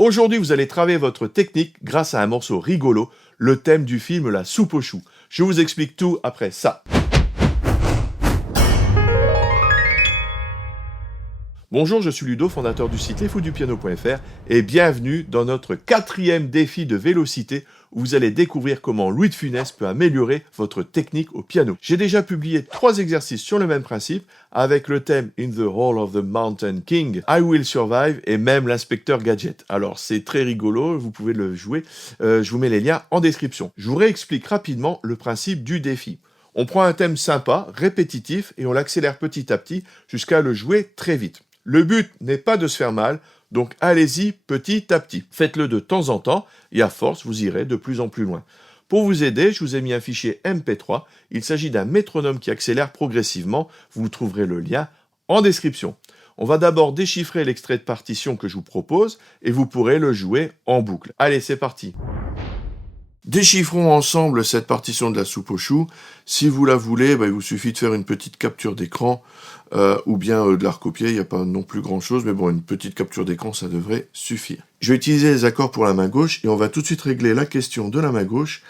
Aujourd'hui, vous allez travailler votre technique grâce à un morceau rigolo, le thème du film La soupe aux choux. Je vous explique tout après ça. Bonjour, je suis Ludo, fondateur du site lesfoudupiano.fr et bienvenue dans notre 4e défi de vélocité où vous allez découvrir comment Louis de Funès peut améliorer votre technique au piano. J'ai déjà publié 3 exercices sur le même principe avec le thème In the Hall of the Mountain King, I Will Survive et même l'inspecteur Gadget. Alors c'est très rigolo, vous pouvez le jouer, je vous mets les liens en description. Je vous réexplique rapidement le principe du défi. On prend un thème sympa, répétitif et on l'accélère petit à petit jusqu'à le jouer très vite. Le but n'est pas de se faire mal, donc allez-y petit à petit. Faites-le de temps en temps, et à force, vous irez de plus en plus loin. Pour vous aider, je vous ai mis un fichier MP3. Il s'agit d'un métronome qui accélère progressivement. Vous trouverez le lien en description. On va d'abord déchiffrer l'extrait de partition que je vous propose, et vous pourrez le jouer en boucle. Allez, c'est parti. Déchiffrons ensemble cette partition de la soupe aux choux. Si vous la voulez, il vous suffit de faire une petite capture d'écran ou bien de la recopier. Il n'y a pas non plus grand-chose, mais bon, une petite capture d'écran, ça devrait suffire. Je vais utiliser les accords pour la main gauche et on va tout de suite régler la question de la main gauche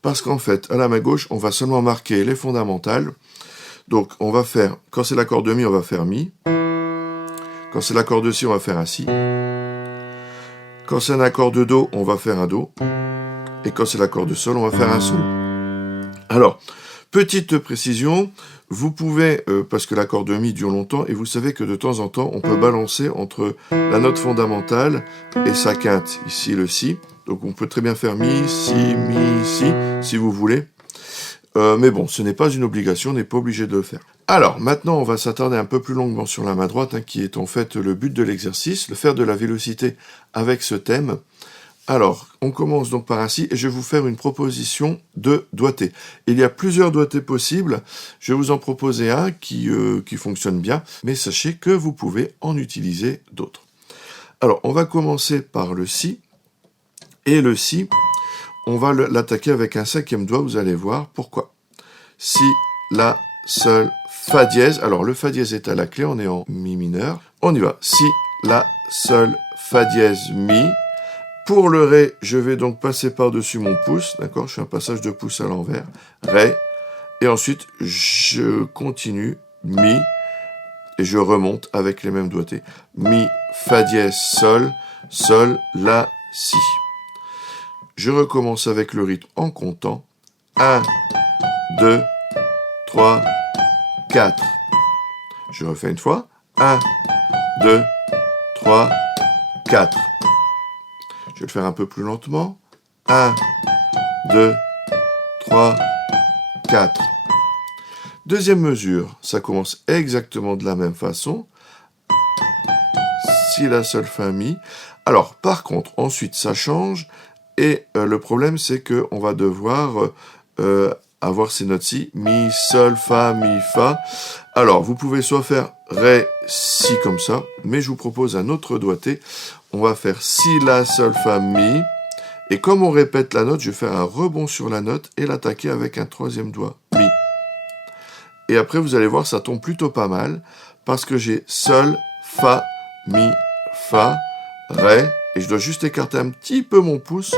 parce qu'en fait, à la main gauche, on va seulement marquer les fondamentales. Donc, on va faire, quand c'est l'accord de mi, on va faire mi. Quand c'est l'accord de si, on va faire un si. Quand c'est un accord de do, on va faire un do. Et quand c'est l'accord de sol, on va faire un sol. Alors, petite précision, vous pouvez, parce que l'accord de mi dure longtemps, et vous savez que de temps en temps, on peut balancer entre la note fondamentale et sa quinte, ici le si. Donc on peut très bien faire mi, si vous voulez. Mais bon, ce n'est pas une obligation, on n'est pas obligé de le faire. Alors, maintenant, on va s'attarder un peu plus longuement sur la main droite, qui est en fait le but de l'exercice, le faire de la vélocité avec ce thème. Alors, on commence donc par ainsi, et je vais vous faire une proposition de doigté. Il y a plusieurs doigtés possibles, je vais vous en proposer un qui fonctionne bien, mais sachez que vous pouvez en utiliser d'autres. Alors, on va commencer par le si, et le si, on va l'attaquer avec un 5e doigt, vous allez voir pourquoi. Si, la, sol, fa dièse, alors le fa dièse est à la clé, on est en mi mineur, on y va. Si, la, sol, fa dièse, mi. Pour le ré, je vais donc passer par-dessus mon pouce, d'accord? Je fais un passage de pouce à l'envers, ré, et ensuite je continue, mi, et je remonte avec les mêmes doigtés. Mi, fa dièse, sol, sol, la, si. Je recommence avec le rythme en comptant. 1, 2, 3, 4. Je refais une fois. 1, 2, 3, 4. Je vais le faire un peu plus lentement. 1, 2, 3, 4. Deuxième mesure, ça commence exactement de la même façon. Si, la, sol, fa, mi. Alors, par contre, ensuite, ça change. Et le problème, c'est qu'on va devoir avoir ces notes-ci. Mi, sol, fa, mi, fa. Alors, vous pouvez soit faire ré, si comme ça, mais je vous propose un autre doigté. On va faire si, la, sol, fa, mi. Et comme on répète la note, je vais faire un rebond sur la note et l'attaquer avec un 3e doigt, mi. Et après, vous allez voir, ça tombe plutôt pas mal, parce que j'ai sol, fa, mi, fa, ré, et je dois juste écarter un petit peu mon pouce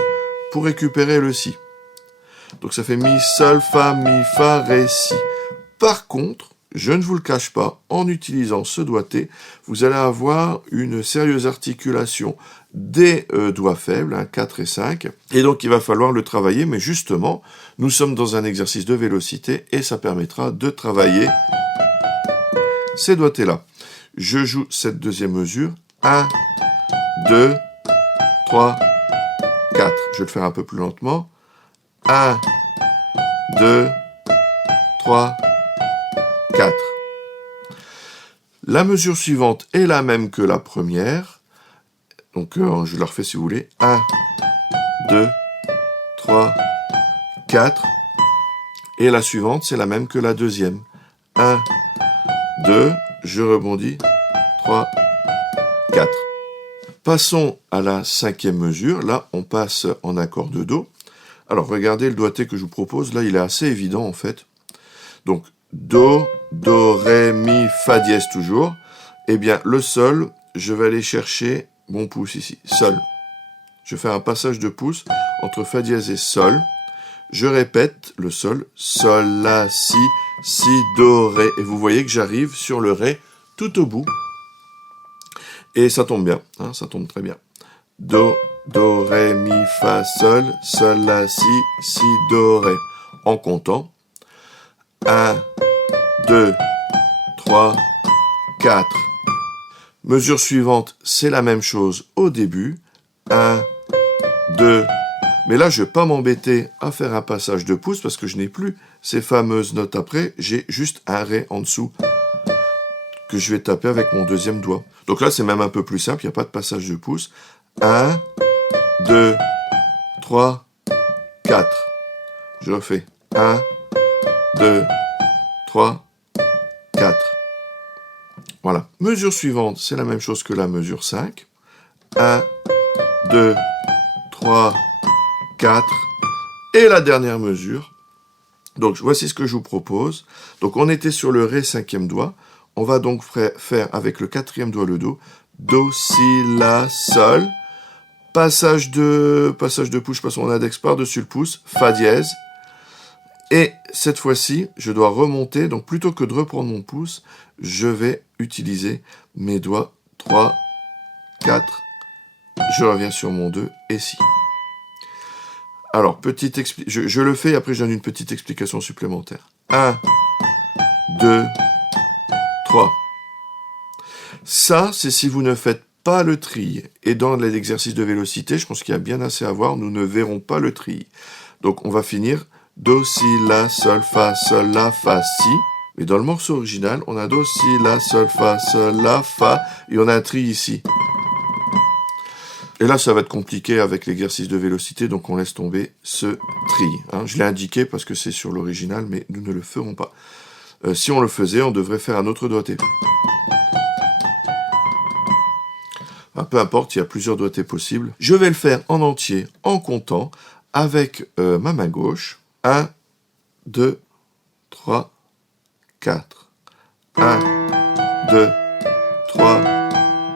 pour récupérer le si. Donc ça fait mi, sol, fa, mi, fa, ré, si. Par contre, je ne vous le cache pas, en utilisant ce doigté, vous allez avoir une sérieuse articulation des doigts faibles, 4 et 5, et donc il va falloir le travailler, mais justement, nous sommes dans un exercice de vélocité, et ça permettra de travailler ces doigtés-là. Je joue cette deuxième mesure, 1, 2, 3, 4. Je vais le faire un peu plus lentement. 1, 2, 3, 4. La mesure suivante est la même que la première. Donc, je la refais si vous voulez. 1, 2, 3, 4. Et la suivante, c'est la même que la deuxième. 1, 2, je rebondis. 3, 4. Passons à la 5e mesure. Là, on passe en accord de do. Alors, regardez le doigté que je vous propose. Là, il est assez évident, en fait. Donc, do, do, ré, mi, fa dièse toujours. Eh bien, le sol, je vais aller chercher mon pouce ici. Sol. Je fais un passage de pouce entre Fa dièse et Sol. Je répète le Sol, Sol, La, Si, Do, Ré. Et vous voyez que j'arrive sur le Ré tout au bout. Et ça tombe bien, hein, ça tombe très bien. Do, Ré, Mi, Fa, Sol, Sol, La, Si, Do, Ré. En comptant. 1, 2, 3, 4. Mesure suivante, c'est la même chose au début. 1, 2. Mais là, je ne vais pas m'embêter à faire un passage de pouce parce que je n'ai plus ces fameuses notes après. J'ai juste un Ré en dessous que je vais taper avec mon deuxième doigt. Donc là, c'est même un peu plus simple, il n'y a pas de passage de pouce. 1, 2, 3, 4. Je refais. 1, 2, 3, 4. Voilà. Mesure suivante, c'est la même chose que la mesure 5. 1, 2, 3, 4. Et la dernière mesure. Donc, voici ce que je vous propose. Donc, on était sur le Ré cinquième doigt. On va donc faire avec le quatrième doigt le Do. Do, Si, La, Sol. Passage de pouce, je passe mon index par-dessus le pouce. Fa dièse. Et cette fois-ci, je dois remonter. Donc, plutôt que de reprendre mon pouce, je vais utiliser mes doigts 3, 4. Je reviens sur mon 2 et Si. Alors, je le fais, après je donne une petite explication supplémentaire. 1, 2, 3. Ça, c'est si vous ne faites pas le tri. Et dans l'exercice de vélocité, je pense qu'il y a bien assez à voir, nous ne verrons pas le tri. Donc, on va finir Do, Si, La, Sol, Fa, Si. Mais dans le morceau original, on a Do, Si, La, Sol, Fa, et on a un tri ici. Et là, ça va être compliqué avec l'exercice de vélocité, donc on laisse tomber ce tri. Hein. Je l'ai indiqué parce que c'est sur l'original, mais nous ne le ferons pas. Si on le faisait, on devrait faire un autre doigté. Peu importe, il y a plusieurs doigtés possibles. Je vais le faire en entier, en comptant, avec ma main gauche. 1, 2, 3, 4. 1, 2, 3,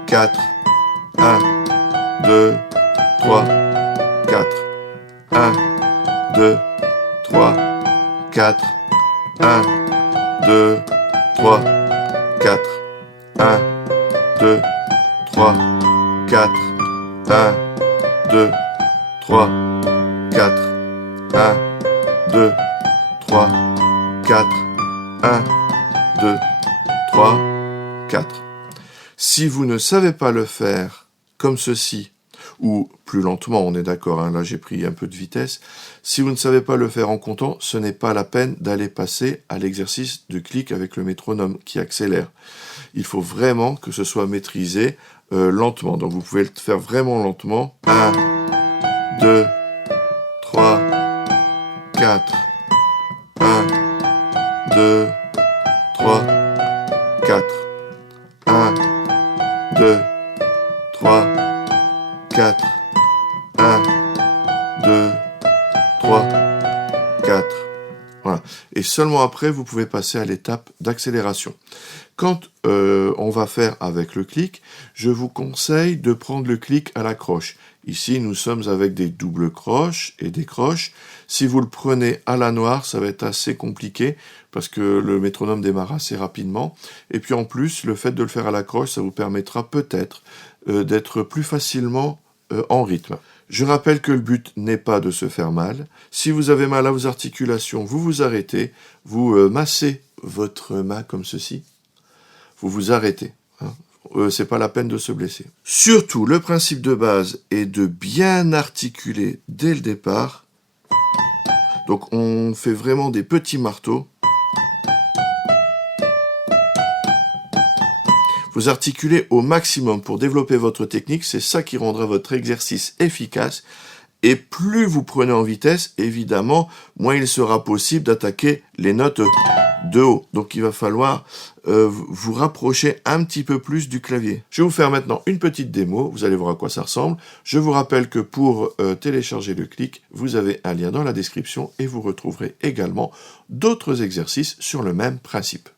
4. 1, 2, 3, 4. 1, 2, 3, 4. 1, 2, 3, 4. 1, 2, 3, 4. 1, 2, 3, 4. 1, 2, 3, 4. 1, 2, 3, 4. Si vous ne savez pas le faire comme ceci, ou plus lentement, on est d'accord, hein, là j'ai pris un peu de vitesse. Si vous ne savez pas le faire en comptant, ce n'est pas la peine d'aller passer à l'exercice de clic avec le métronome qui accélère. Il faut vraiment que ce soit maîtrisé lentement. Donc vous pouvez le faire vraiment lentement. 1, 2, 3, 4. 1, 2, 3, 4. 1, 2, 3, 4. 1, 2, 3, 4. Voilà. Et seulement après, vous pouvez passer à l'étape d'accélération. Quand on va faire avec le clic, je vous conseille de prendre le clic à la croche. Ici, nous sommes avec des doubles croches et des croches. Si vous le prenez à la noire, ça va être assez compliqué parce que le métronome démarre assez rapidement. Et puis en plus, le fait de le faire à la croche, ça vous permettra peut-être d'être plus facilement en rythme. Je rappelle que le but n'est pas de se faire mal. Si vous avez mal à vos articulations, vous vous arrêtez, vous massez votre main comme ceci. Vous vous arrêtez. Hein. C'est pas la peine de se blesser. Surtout, le principe de base est de bien articuler dès le départ. Donc on fait vraiment des petits marteaux. Vous articulez au maximum pour développer votre technique. C'est ça qui rendra votre exercice efficace. Et plus vous prenez en vitesse, évidemment, moins il sera possible d'attaquer les notes de haut. Donc il va falloir vous rapprocher un petit peu plus du clavier. Je vais vous faire maintenant une petite démo, vous allez voir à quoi ça ressemble. Je vous rappelle que pour télécharger le clic, vous avez un lien dans la description et vous retrouverez également d'autres exercices sur le même principe.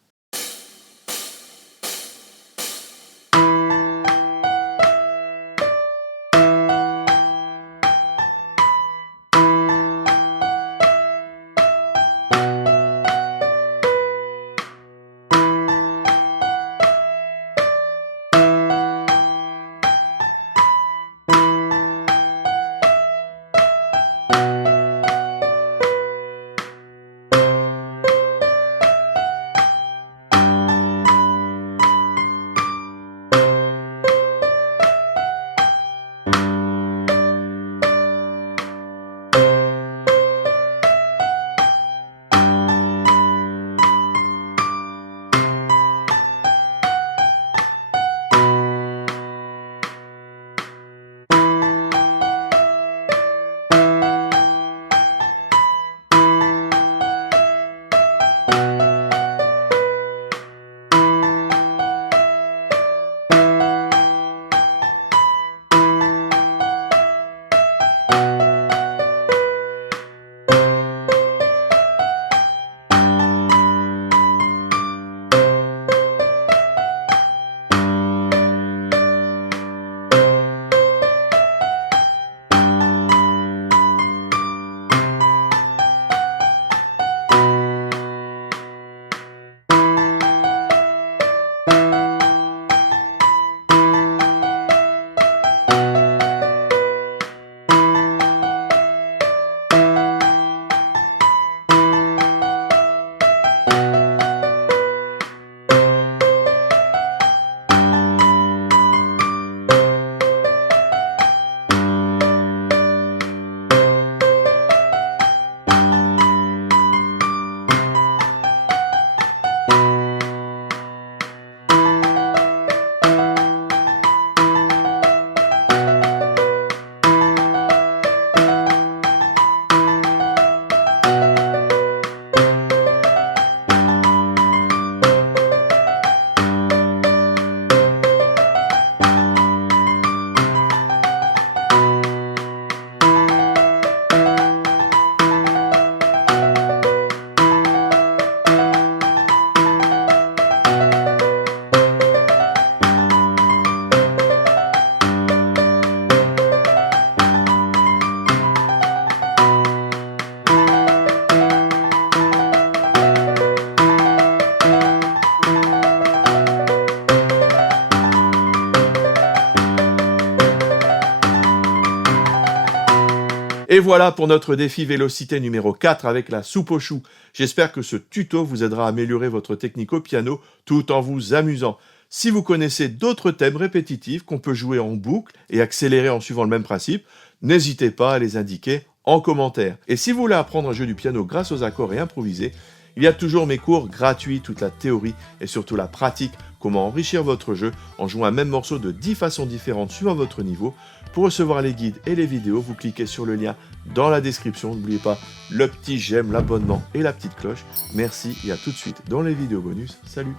Et voilà pour notre défi vélocité numéro 4 avec la soupe aux choux. J'espère que ce tuto vous aidera à améliorer votre technique au piano tout en vous amusant. Si vous connaissez d'autres thèmes répétitifs qu'on peut jouer en boucle et accélérer en suivant le même principe, n'hésitez pas à les indiquer en commentaire. Et si vous voulez apprendre à jouer du piano grâce aux accords et improviser, il y a toujours mes cours gratuits, toute la théorie et surtout la pratique, comment enrichir votre jeu en jouant un même morceau de 10 façons différentes suivant votre niveau. Pour recevoir les guides et les vidéos, vous cliquez sur le lien dans la description. N'oubliez pas le petit j'aime, l'abonnement et la petite cloche. Merci et à tout de suite dans les vidéos bonus. Salut!